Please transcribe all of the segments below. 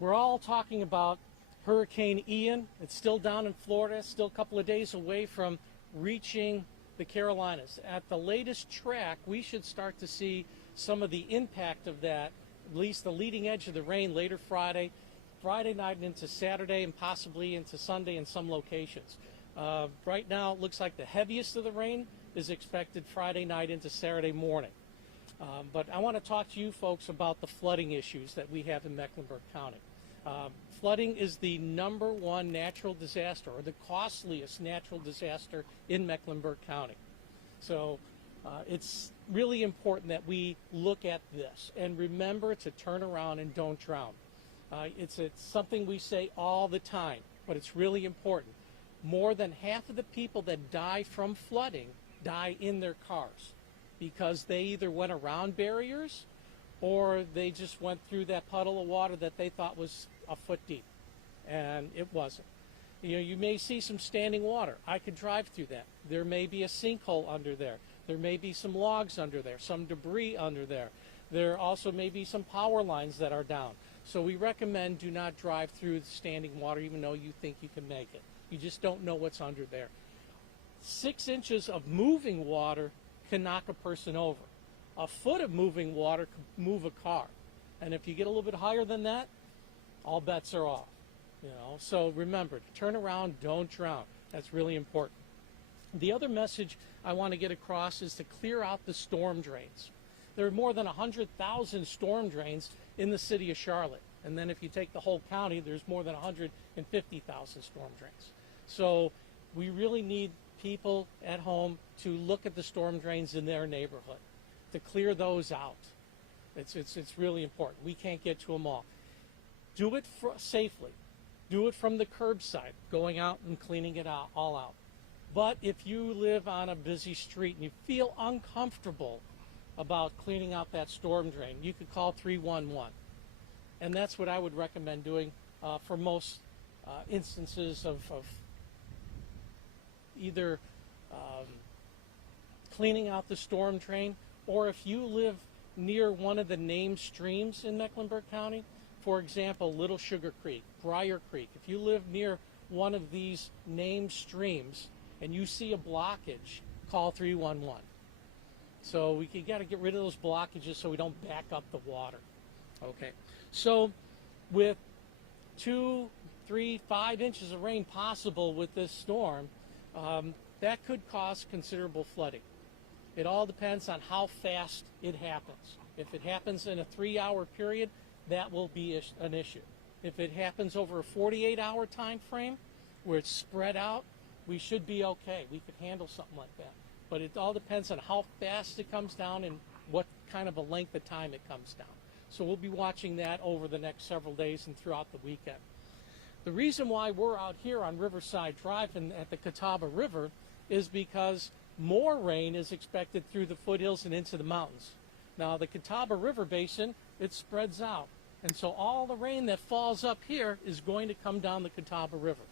We're all talking about Hurricane Ian. It's still down in Florida, still a couple of days away from reaching the Carolinas. At the latest track, we should start to see some of the impact of that, at least the leading edge of the rain later Friday night and into Saturday, and possibly into Sunday in some locations. Right now, it looks like the heaviest of the rain is expected Friday night into Saturday morning. But I want to talk to you folks about the flooding issues that we have in Mecklenburg County. Flooding is the #1 natural disaster, or the costliest natural disaster in Mecklenburg County. So it's really important that we look at this and remember to turn around and don't drown. It's something we say all the time, but it's really important. More than half of the people that die from flooding die in their cars because they either went around barriers or they just went through that puddle of water that they thought was a foot deep, and it wasn't. You may see some standing water. I could drive through that. There may be a sinkhole under there. There may be some logs under there, some debris under there. There also may be some power lines that are down. So we recommend do not drive through the standing water even though you think you can make it. You just don't know what's under there. 6 inches of moving water can knock a person over. A foot of moving water can move a car. And if you get a little bit higher than that, all bets are off. So remember, turn around, don't drown. That's really important. The other message I want to get across is to clear out the storm drains. There are more than 100,000 storm drains in the city of Charlotte. And then if you take the whole county, there's more than 150,000 storm drains. So we really need people at home to look at the storm drains in their neighborhood, to clear those out. It's really important. We can't get to them all. Do it safely. Do it from the curbside, going out and cleaning it all out. But if you live on a busy street and you feel uncomfortable about cleaning out that storm drain, you could call 311. And that's what I would recommend doing for most instances of either cleaning out the storm drain, or if you live near one of the named streams in Mecklenburg County, for example, Little Sugar Creek, Briar Creek, if you live near one of these named streams and you see a blockage, call 311. So we got to get rid of those blockages so we don't back up the water. Okay, so with 2, 3, 5 inches of rain possible with this storm, that could cause considerable flooding. It all depends on how fast it happens. If it happens in a 3-hour period, that will be an issue. If it happens over a 48-hour time frame where it's spread out, we should be okay. We could handle something like that. But it all depends on how fast it comes down and what kind of a length of time it comes down. So we'll be watching that over the next several days and throughout the weekend. The reason why we're out here on Riverside Drive and at the Catawba River is because more rain is expected through the foothills and into the mountains. Now the Catawba River Basin, it spreads out. And so all the rain that falls up here is going to come down the Catawba River.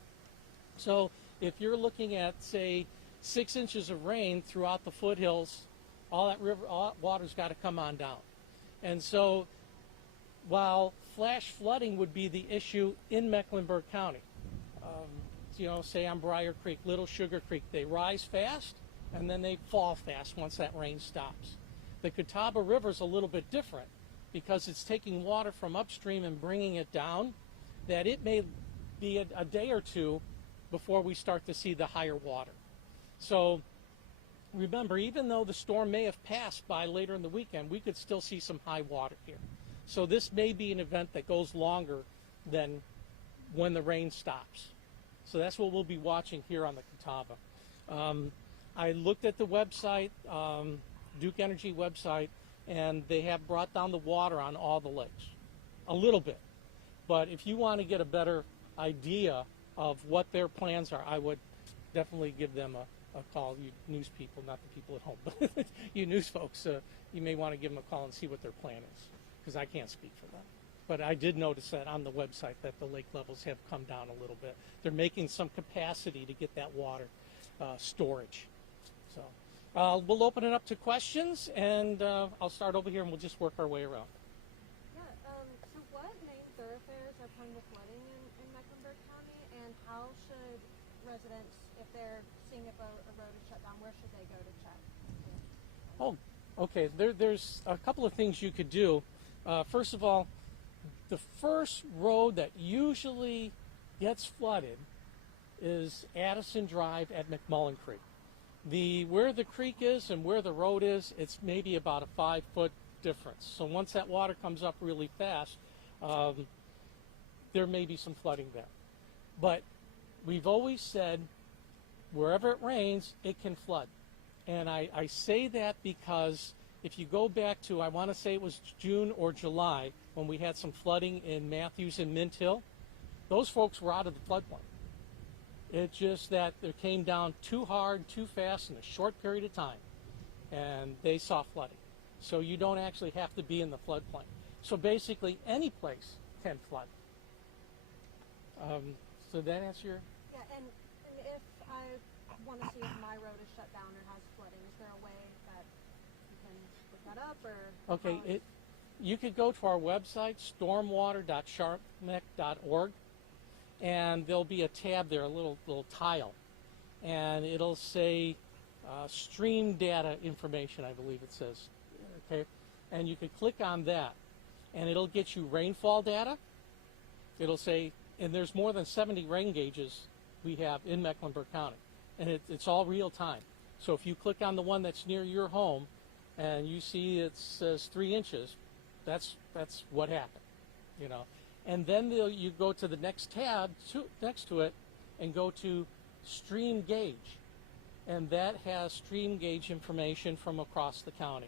So if you're looking at, say, 6 inches of rain throughout the foothills, all that water's got to come on down. And so while flash flooding would be the issue in Mecklenburg County, say on Briar Creek, Little Sugar Creek, they rise fast and then they fall fast once that rain stops. The Catawba River is a little bit different because it's taking water from upstream and bringing it down, that it may be a day or two before we start to see the higher water. So remember, even though the storm may have passed by later in the weekend, we could still see some high water here. So this may be an event that goes longer than when the rain stops. So that's what we'll be watching here on the Catawba. I looked at the website, Duke Energy website, and they have brought down the water on all the lakes, a little bit. But if you want to get a better idea of what their plans are, I would definitely give them a call. You news people, not the people at home, but you news folks, you may want to give them a call and see what their plan is, because I can't speak for them. But I did notice that on the website that the lake levels have come down a little bit. They're making some capacity to get that water storage. So we'll open it up to questions, and I'll start over here and we'll just work our way around. Yeah, so what main thoroughfares are the flooding in Mecklenburg County, and how should residents, if they're seeing if a road is shut down, where should they go to check? Oh, okay. There's a couple of things you could do. First of all, the first road that usually gets flooded is Addison Drive at McMullen Creek. Where the creek is and where the road is, it's maybe about a 5-foot difference. So once that water comes up really fast, there may be some flooding there. But we've always said wherever it rains, it can flood. And I say that because if you go back to, I want to say it was June or July, when we had some flooding in Matthews and Mint Hill, those folks were out of the floodplain. It's just that it came down too hard, too fast in a short period of time, and they saw flooding. So you don't actually have to be in the floodplain. So basically, any place can flood. So that answer your? Yeah, and if I want to see if my road is shut down or has flooding, is there a way that you can look that up? Or Okay, you could go to our website, stormwater.sharpneck.org, and there'll be a tab there, a little tile, and it'll say stream data information, I believe it says. Okay, and you could click on that, and it'll get you rainfall data. It'll say, and there's more than 70 rain gauges we have in Mecklenburg County, and it's all real time. So if you click on the one that's near your home, and you see it says 3 inches, that's what happened, you know. And then you go to the next tab next to it and go to stream gauge. And that has stream gauge information from across the county.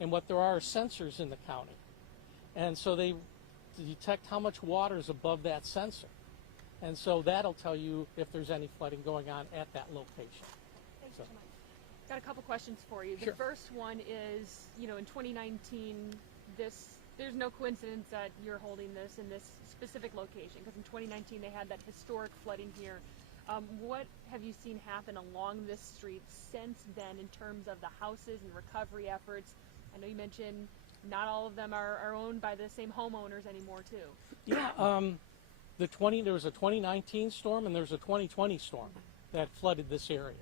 And what there are sensors in the county. And so they detect how much water is above that sensor. And so that'll tell you if there's any flooding going on at that location. Thanks so much. Got a couple questions for you. Sure. The first one is, in 2019, there's no coincidence that you're holding this in this specific location, because in 2019 they had that historic flooding here. What have you seen happen along this street since then in terms of the houses and recovery efforts? I know you mentioned not all of them are owned by the same homeowners anymore, too. Yeah, there was a 2019 storm and there's a 2020 storm that flooded this area.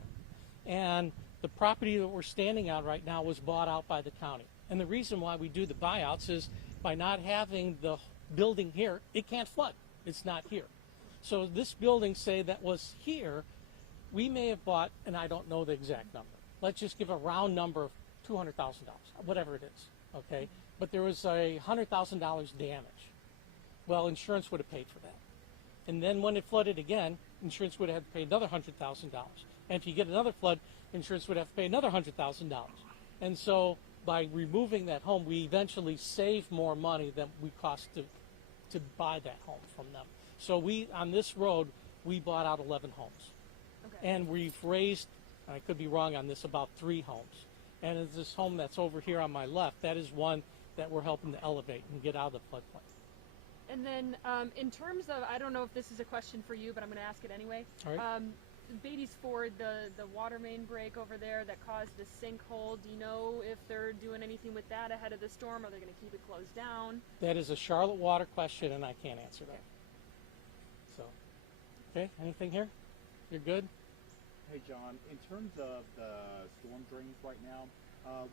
And the property that we're standing on right now was bought out by the county. And the reason why we do the buyouts is by not having the building here, it can't flood. It's not here. So this building, say, that was here, we may have bought, and I don't know the exact number. Let's just give a round number of $200,000, whatever it is, okay? But there was a $100,000 damage. Well, insurance would have paid for that. And then when it flooded again, insurance would have to pay another $100,000. And if you get another flood, insurance would have to pay another $100,000. And so by removing that home, we eventually save more money than we cost to buy that home from them. So on this road, we bought out 11 homes. Okay. And we've raised, I could be wrong on this, about 3 homes. And this home that's over here on my left, that is one that we're helping to elevate and get out of the floodplain. And then in terms of, I don't know if this is a question for you, but I'm going to ask it anyway. All right. Beatty's Ford, the water main break over there that caused the sinkhole, do you know if they're doing anything with that ahead of the storm? Are they going to keep it closed down? That is a Charlotte water question, and I can't answer that. So, okay, anything here? You're good? Hey, John, in terms of the storm drains right now,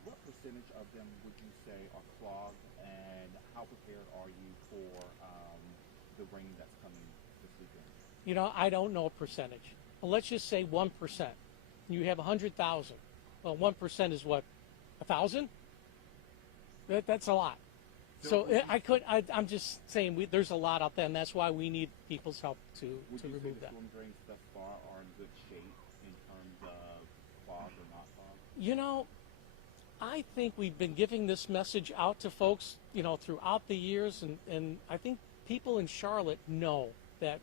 what percentage of them would you say are clogged, and how prepared are you for the rain that's coming this weekend? I don't know a percentage. Well, let's just say 1%. You have 100,000. Well, 1% is what? 1,000? That's a lot. So I'm just saying there's a lot out there, and that's why we need people's help to remove Would you say the that. storm drains thus far are in good shape in terms of clogged or not clogged? I think we've been giving this message out to folks, throughout the years, and I think people in Charlotte know that,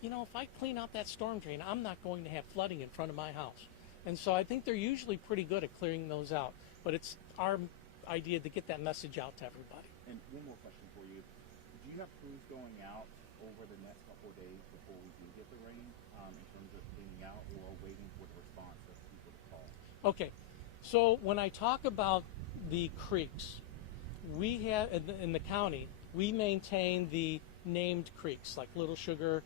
if I clean out that storm drain, I'm not going to have flooding in front of my house. And so I think they're usually pretty good at clearing those out. But it's our idea to get that message out to everybody. And one more question for you. Do you have crews going out over the next couple of days before we do get the rain in terms of cleaning out, or waiting for the response of people to call? Okay. So when I talk about the creeks, we have in the county, we maintain the named creeks like Little Sugar,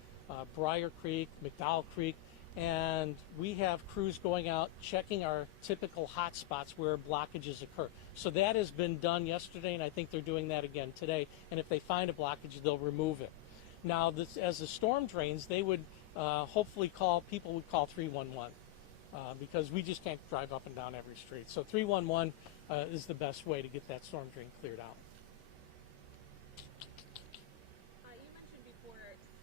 Briar Creek, McDowell Creek, and we have crews going out checking our typical hot spots where blockages occur. So that has been done yesterday, and I think they're doing that again today. And if they find a blockage, they'll remove it. Now, as the storm drains, they would hopefully people would call 311 because we just can't drive up and down every street. So 311 is the best way to get that storm drain cleared out. You mentioned before,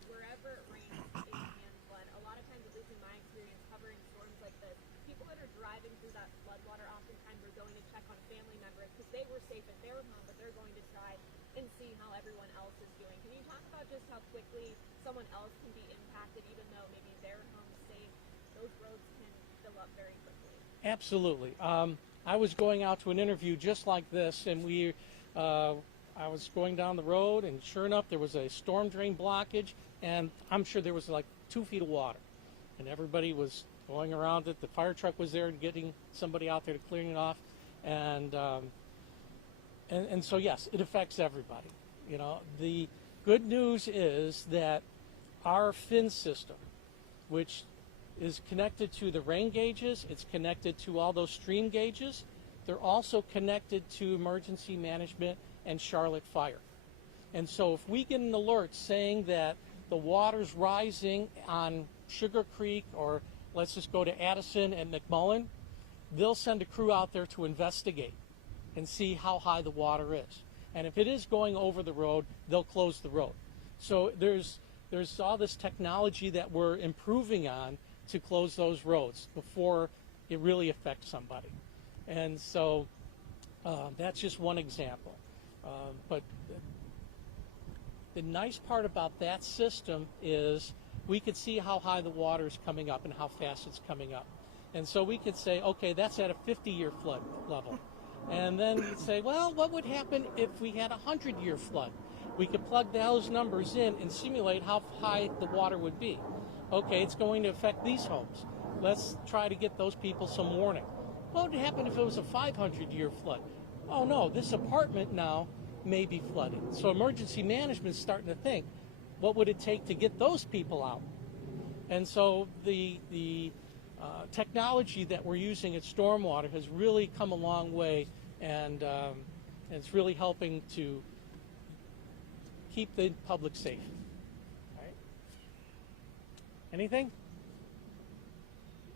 wherever it rains, it can flood. A lot of times, at least in my experience, covering storms like this, people that are driving through that floodwater oftentimes are going to check on family members because they were safe at their home, but they're going to try and see how everyone else is doing. Can you talk about just how quickly someone else can be impacted, even though maybe their home's safe? Those roads can fill up very quickly. Absolutely. I was going out to an interview just like this, and I was going down the road, and sure enough, there was a storm drain blockage, and I'm sure there was like 2 feet of water, and everybody was going around it. The fire truck was there getting somebody out there to clearing it off, and so yes, it affects everybody. You know, the good news is that our fin system, which is connected to the rain gauges, it's connected to all those stream gauges. They're also connected to emergency management and Charlotte Fire. And so if we get an alert saying that the water's rising on Sugar Creek, or let's just go to Addison and McMullen, they'll send a crew out there to investigate and see how high the water is. And if it is going over the road, they'll close the road. So there's all this technology that we're improving on to close those roads before it really affects somebody. And so that's just one example. But the nice part about that system is we could see how high the water is coming up and how fast it's coming up. And so we could say, okay, that's at a 50-year flood level. And then we'd say, well, what would happen if we had a 100-year flood? We could plug those numbers in and simulate how high the water would be. Okay, it's going to affect these homes. Let's try to get those people some warning. What would happen if it was a 500-year flood? Oh no, this apartment now may be flooded. So emergency management's starting to think, what would it take to get those people out? And so the technology that we're using at Stormwater has really come a long way, and it's really helping to keep the public safe. All right. Anything?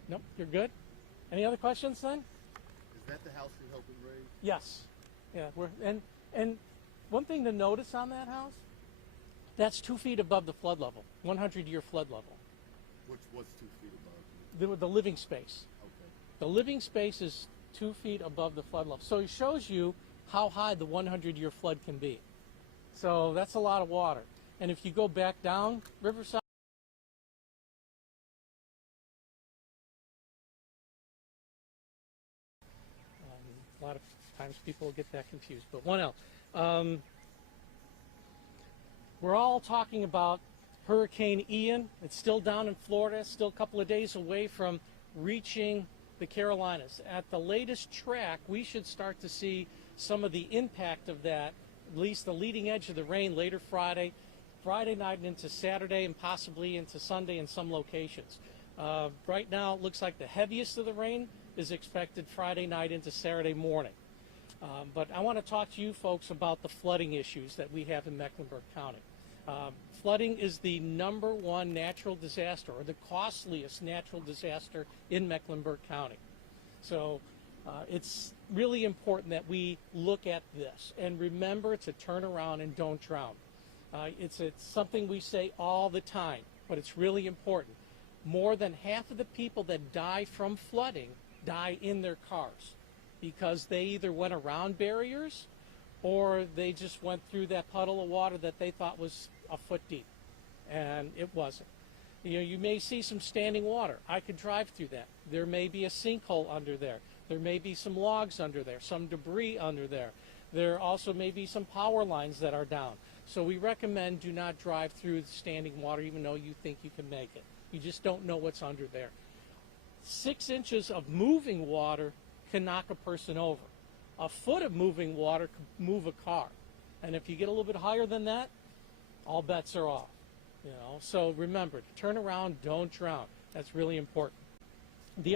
Nope, you're good. Any other questions then? Is that the house you're helping raise? Yes. Yeah. And one thing to notice on that house, that's 2 feet above the flood level, 100-year flood level. What's 2 feet above? The living space. Okay. The living space is 2 feet above the flood level. So it shows you how high the 100-year flood can be. So that's a lot of water. And if you go back down Riverside, a lot of times people get that confused. But 1L. We're all talking about Hurricane Ian. It's still down in Florida, still a couple of days away from reaching the Carolinas. At the latest track, we should start to see some of the impact of that, at least the leading edge of the rain later Friday night and into Saturday, and possibly into Sunday in some locations. Right now, it looks like the heaviest of the rain is expected Friday night into Saturday morning. But I want to talk to you folks about the flooding issues that we have in Mecklenburg County. Flooding is the #1 natural disaster, or the costliest natural disaster in Mecklenburg County. So it's really important that we look at this and remember to turn around and don't drown. It's something we say all the time, but it's really important. More than half of the people that die from flooding die in their cars because they either went around barriers or they just went through that puddle of water that they thought was a foot deep, and it wasn't. You know, you may see some standing water. I could drive through that. There may be a sinkhole under there. There may be some logs under there, some debris under there. There also may be some power lines that are down. So we recommend do not drive through the standing water even though you think you can make it. You just don't know what's under there. 6 inches of moving water can knock a person over. A foot of moving water can move a car. And if you get a little bit higher than that, all bets are off. You know, so remember, turn around, don't drown. That's really important. The